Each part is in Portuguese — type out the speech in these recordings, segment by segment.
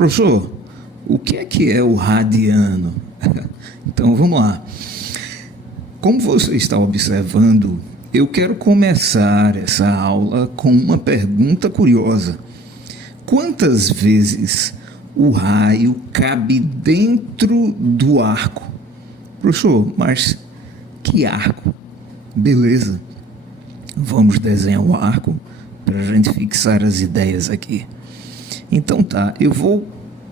Professor, o que é o radiano? Então vamos lá. Como você está observando, eu quero começar essa aula com uma pergunta curiosa. Quantas vezes o raio cabe dentro do arco? Professor, mas que arco? Beleza, vamos desenhar o arco para a gente fixar as ideias aqui. Então tá, eu vou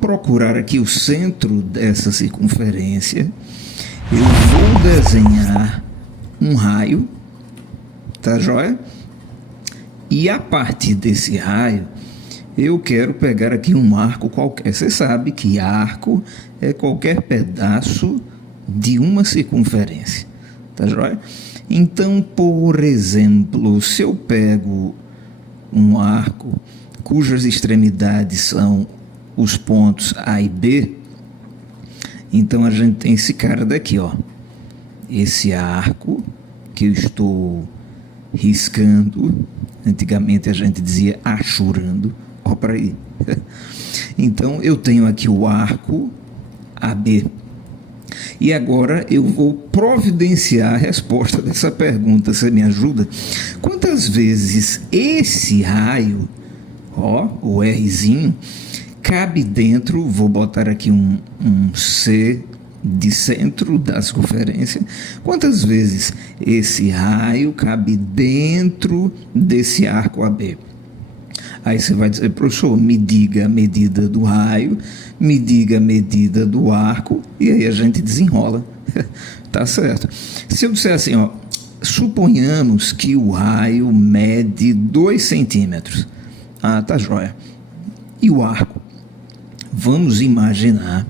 procurar aqui o centro dessa circunferência, eu vou desenhar um raio, tá joia? E a partir desse raio, eu quero pegar aqui um arco qualquer. Você sabe que arco é qualquer pedaço de uma circunferência, tá joia? Então, por exemplo, se eu pego um arco cujas extremidades são os pontos A e B, então a gente tem esse cara daqui, ó, esse arco que eu estou riscando, antigamente a gente dizia achurando, ó para aí. Então eu tenho aqui o arco AB. E agora eu vou providenciar a resposta dessa pergunta. Você me ajuda? Quantas vezes esse raio, ó, o Rzinho, cabe dentro, vou botar aqui um C de centro da circunferência, quantas vezes esse raio cabe dentro desse arco AB? Aí você vai dizer, professor, me diga a medida do raio, me diga a medida do arco, e aí a gente desenrola. Tá certo? Se eu disser assim, ó, suponhamos que o raio mede 2 centímetros. Ah, tá joia. E o arco? Vamos imaginar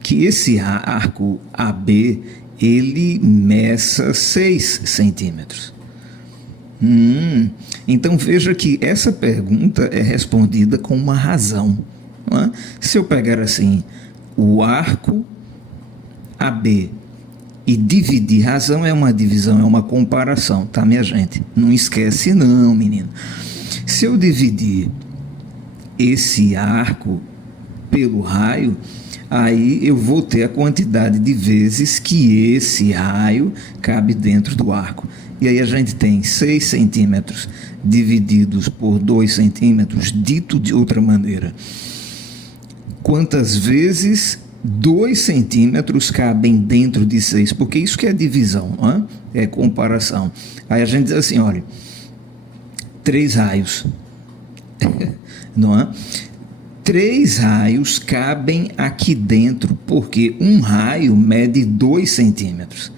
que esse arco AB, ele meça 6 centímetros. Então veja que essa pergunta é respondida com uma razão. Não é? Se eu pegar assim, o arco AB e dividir, razão é uma divisão, é uma comparação, tá, minha gente? Não esquece não, menino. Se eu dividir esse arco pelo raio, aí eu vou ter a quantidade de vezes que esse raio cabe dentro do arco. E aí a gente tem 6 centímetros divididos por 2 centímetros, dito de outra maneira. Quantas vezes 2 centímetros cabem dentro de 6? Porque isso que é divisão, não é? É comparação. Aí a gente diz assim, olha, 3 raios, não é? 3 raios cabem aqui dentro, porque um raio mede 2 centímetros.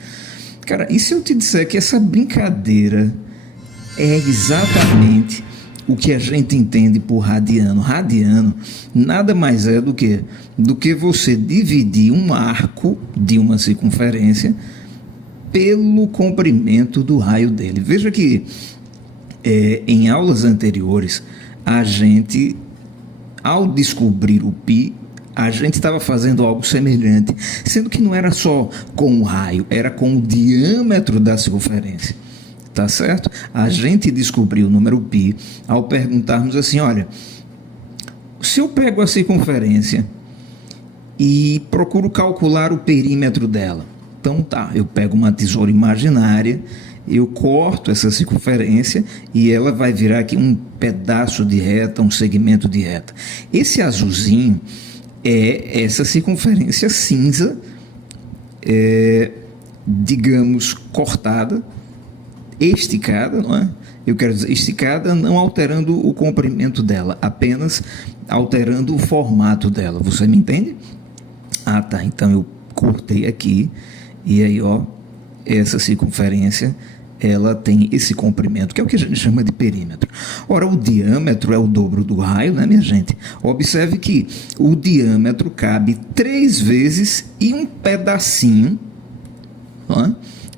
Cara, e se eu te disser que essa brincadeira é exatamente o que a gente entende por radiano? Radiano nada mais é do que você dividir um arco de uma circunferência pelo comprimento do raio dele. Veja que em aulas anteriores, a gente, ao descobrir o π, a gente estava fazendo algo semelhante, sendo que não era só com o raio, era com o diâmetro da circunferência, tá certo? A gente descobriu o número π ao perguntarmos assim, olha, se eu pego a circunferência e procuro calcular o perímetro dela, então tá, eu pego uma tesoura imaginária, eu corto essa circunferência e ela vai virar aqui um pedaço de reta, um segmento de reta. Esse azulzinho é essa circunferência cinza, digamos, cortada, esticada, não é? Eu quero dizer esticada, não alterando o comprimento dela, apenas alterando o formato dela. Você me entende? Ah, tá. Então eu cortei aqui e aí, ó, essa circunferência, ela tem esse comprimento, que é o que a gente chama de perímetro. Ora, o diâmetro é o dobro do raio, né, minha gente? Observe que o diâmetro cabe 3 vezes e um pedacinho, não é?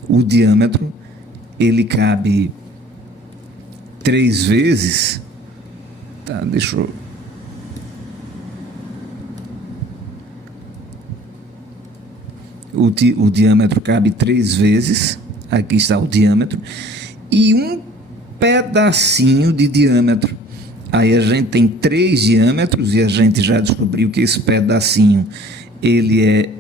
O diâmetro, ele cabe 3 vezes, tá, deixa eu... O diâmetro cabe 3 vezes, aqui está o diâmetro, e um pedacinho de diâmetro. Aí a gente tem 3 diâmetros e a gente já descobriu que esse pedacinho ele é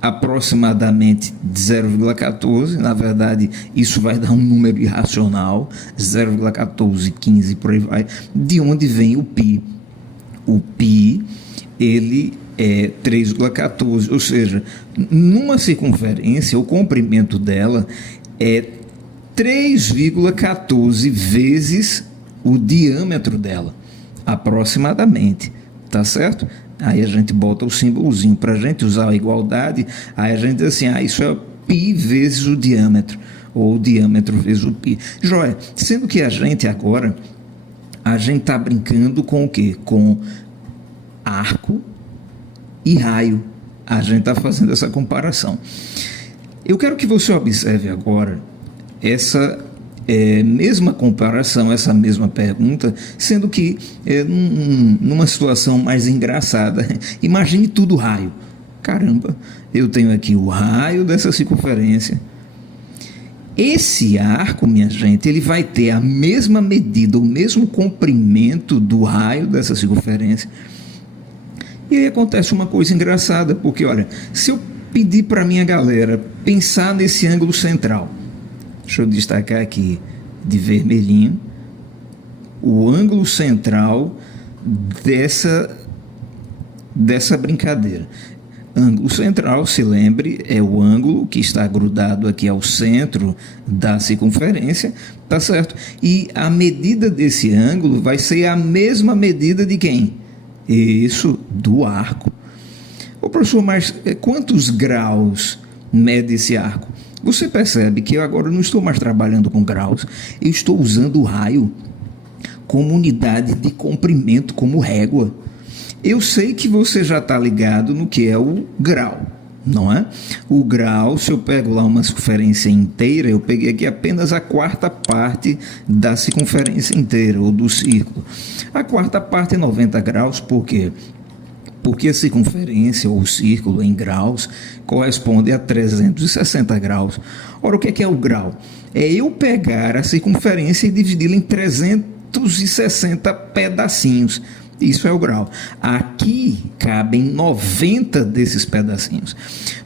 aproximadamente de 0,14, na verdade isso vai dar um número irracional, 0,14, 15, por aí vai, de onde vem o π. O π, ele é 3,14, ou seja, numa circunferência, o comprimento dela é 3,14 vezes o diâmetro dela, aproximadamente, tá certo? Aí a gente bota o símbolozinho para a gente usar a igualdade, aí a gente diz assim, isso é π vezes o diâmetro, ou o diâmetro vezes o π. Joia, sendo que a gente agora, a gente está brincando com o quê? Com arco e raio. A gente está fazendo essa comparação. Eu quero que você observe agora essa mesma comparação, essa mesma pergunta, sendo que numa situação mais engraçada. Imagine tudo raio. Caramba, eu tenho aqui o raio dessa circunferência. Esse arco, minha gente, ele vai ter a mesma medida, o mesmo comprimento do raio dessa circunferência. E aí acontece uma coisa engraçada, porque olha, se eu pedir para minha galera pensar nesse ângulo central, deixa eu destacar aqui de vermelhinho, o ângulo central dessa brincadeira. Ângulo central, se lembre, é o ângulo que está grudado aqui ao centro da circunferência, tá certo? E a medida desse ângulo vai ser a mesma medida de quem? Isso, do arco. Ô professor, mas quantos graus mede esse arco? Você percebe que eu agora não estou mais trabalhando com graus, eu estou usando o raio como unidade de comprimento, como régua. Eu sei que você já está ligado no que é o grau, não é? O grau, se eu pego lá uma circunferência inteira, eu peguei aqui apenas a quarta parte da circunferência inteira, ou do círculo. A quarta parte é 90 graus, por quê? Porque a circunferência, ou o círculo em graus, corresponde a 360 graus. Ora, o que é o grau? É eu pegar a circunferência e dividi-la em 360 pedacinhos. Isso é o grau. Aqui cabem 90 desses pedacinhos.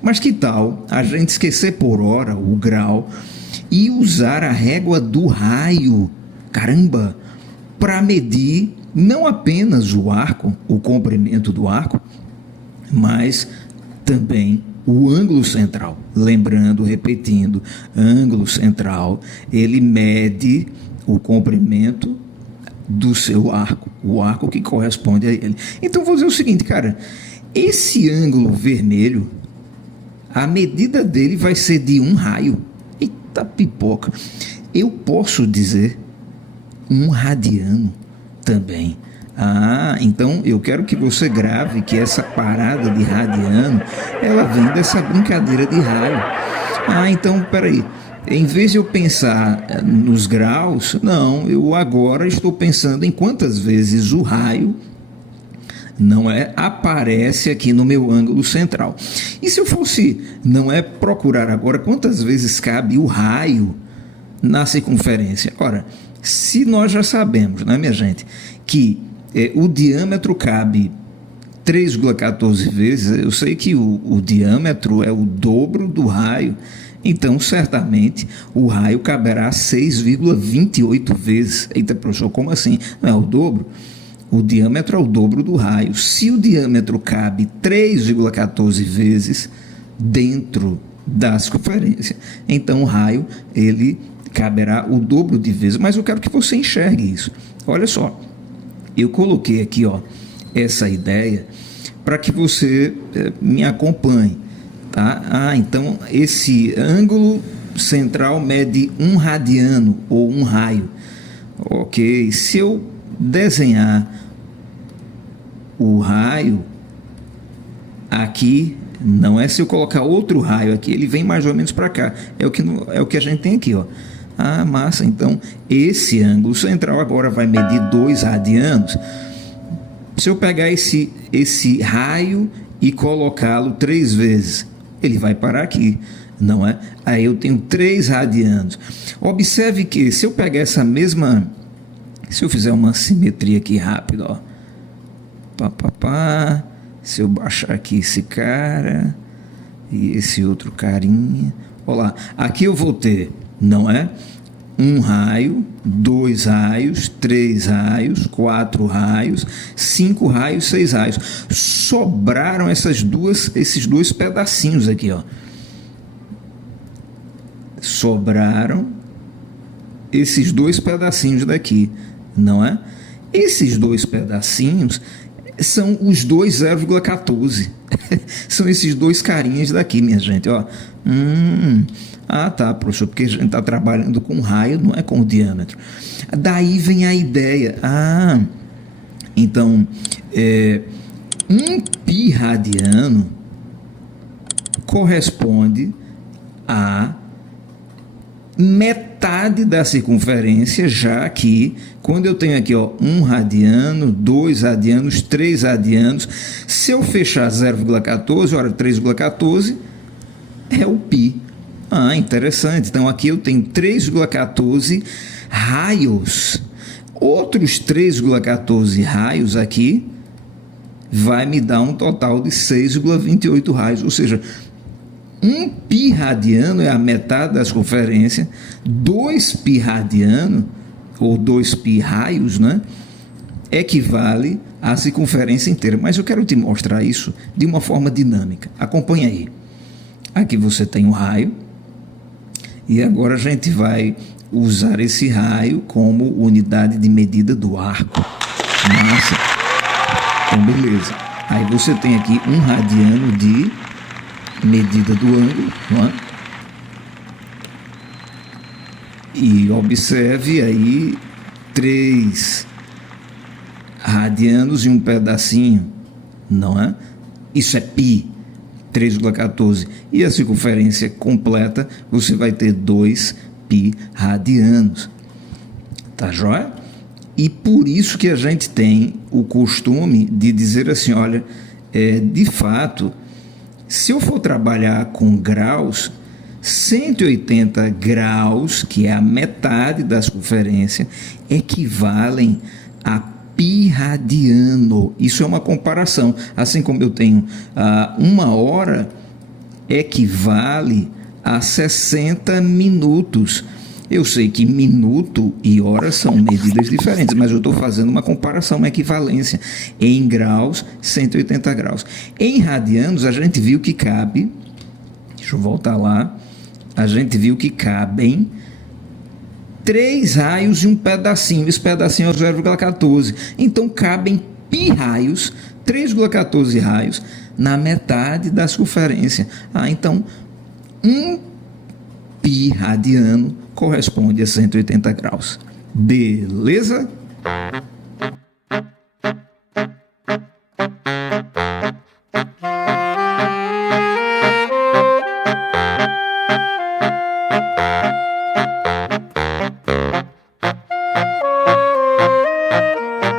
Mas que tal a gente esquecer por hora o grau e usar a régua do raio, caramba, para medir não apenas o arco, o comprimento do arco, mas também o ângulo central. Lembrando, repetindo, ângulo central, ele mede o comprimento do seu arco, o arco que corresponde a ele. Então vou dizer o seguinte, cara, esse ângulo vermelho, a medida dele vai ser de um raio. Eita pipoca! Eu posso dizer um radiano também. Então eu quero que você grave que essa parada de radiano, ela vem dessa brincadeira de raio. Então peraí, em vez de eu pensar nos graus, não, eu agora estou pensando em quantas vezes o raio aparece aqui no meu ângulo central. E se eu fosse procurar agora quantas vezes cabe o raio na circunferência? Ora, se nós já sabemos, minha gente, que o diâmetro cabe 3,14 vezes, eu sei que o diâmetro é o dobro do raio. Então, certamente, o raio caberá 6,28 vezes. Eita, professor, como assim? Não é o dobro? O diâmetro é o dobro do raio. Se o diâmetro cabe 3,14 vezes dentro da circunferência, então o raio, ele caberá o dobro de vezes. Mas eu quero que você enxergue isso. Olha só, eu coloquei aqui, essa ideia para que você me acompanhe. Tá? Então esse ângulo central mede um radiano ou um raio. Ok, se eu desenhar o raio aqui, não é se eu colocar outro raio aqui, ele vem mais ou menos para cá. É o que a gente tem aqui, massa. Então esse ângulo central agora vai medir 2 radianos. Se eu pegar esse raio e colocá-lo 3 vezes, ele vai parar aqui, não é? Aí eu tenho 3 radianos. Observe que se eu pegar essa mesma Se eu fizer uma simetria aqui rápido, ó. Pá, pá, pá. Se eu baixar aqui esse cara e esse outro carinha, olha lá, aqui eu vou ter, não é? Um raio, 2 raios, 3 raios, 4 raios, 5 raios, 6 raios. Sobraram esses dois pedacinhos aqui, ó. Sobraram esses dois pedacinhos daqui, não é? Esses dois pedacinhos são os dois 0,14. São esses dois carinhas daqui, minha gente, ó. Ah, tá, professor, porque a gente está trabalhando com raio, não é com o diâmetro. Daí vem a ideia. Então, um π radiano corresponde a metade da circunferência, já que quando eu tenho aqui, ó, 1 radiano, 2 radianos, 3 radianos, se eu fechar 0,14, ora, 3,14 é o π. Interessante. Então aqui eu tenho 3,14 raios. Outros 3,14 raios aqui vai me dar um total de 6,28 raios. Ou seja, um π radiano é a metade da circunferência, 2 π radiano, ou 2 π raios, né, equivale à circunferência inteira. Mas eu quero te mostrar isso de uma forma dinâmica. Acompanha aí. Aqui você tem um raio. E agora a gente vai usar esse raio como unidade de medida do arco. Massa. Então, beleza. Aí você tem aqui 1 radiano de medida do ângulo, não é? E observe aí 3 radianos e um pedacinho, não é? Isso é π. 3,14, e a circunferência completa você vai ter 2 π radianos, tá joia? E por isso que a gente tem o costume de dizer assim, olha, de fato, se eu for trabalhar com graus, 180 graus, que é a metade da circunferência, equivalem a π radiano. Isso é uma comparação. Assim como eu tenho 1 hora equivale a 60 minutos. Eu sei que minuto e hora são medidas diferentes, mas eu estou fazendo uma comparação, uma equivalência. Em graus, 180 graus. Em radianos, a gente viu que cabe, deixa eu voltar lá, a gente viu que cabem 3 raios e um pedacinho. Esse pedacinho é o 0,14. Então, cabem π raios, 3,14 raios, na metade da circunferência. Então, um π radiano corresponde a 180 graus. Beleza?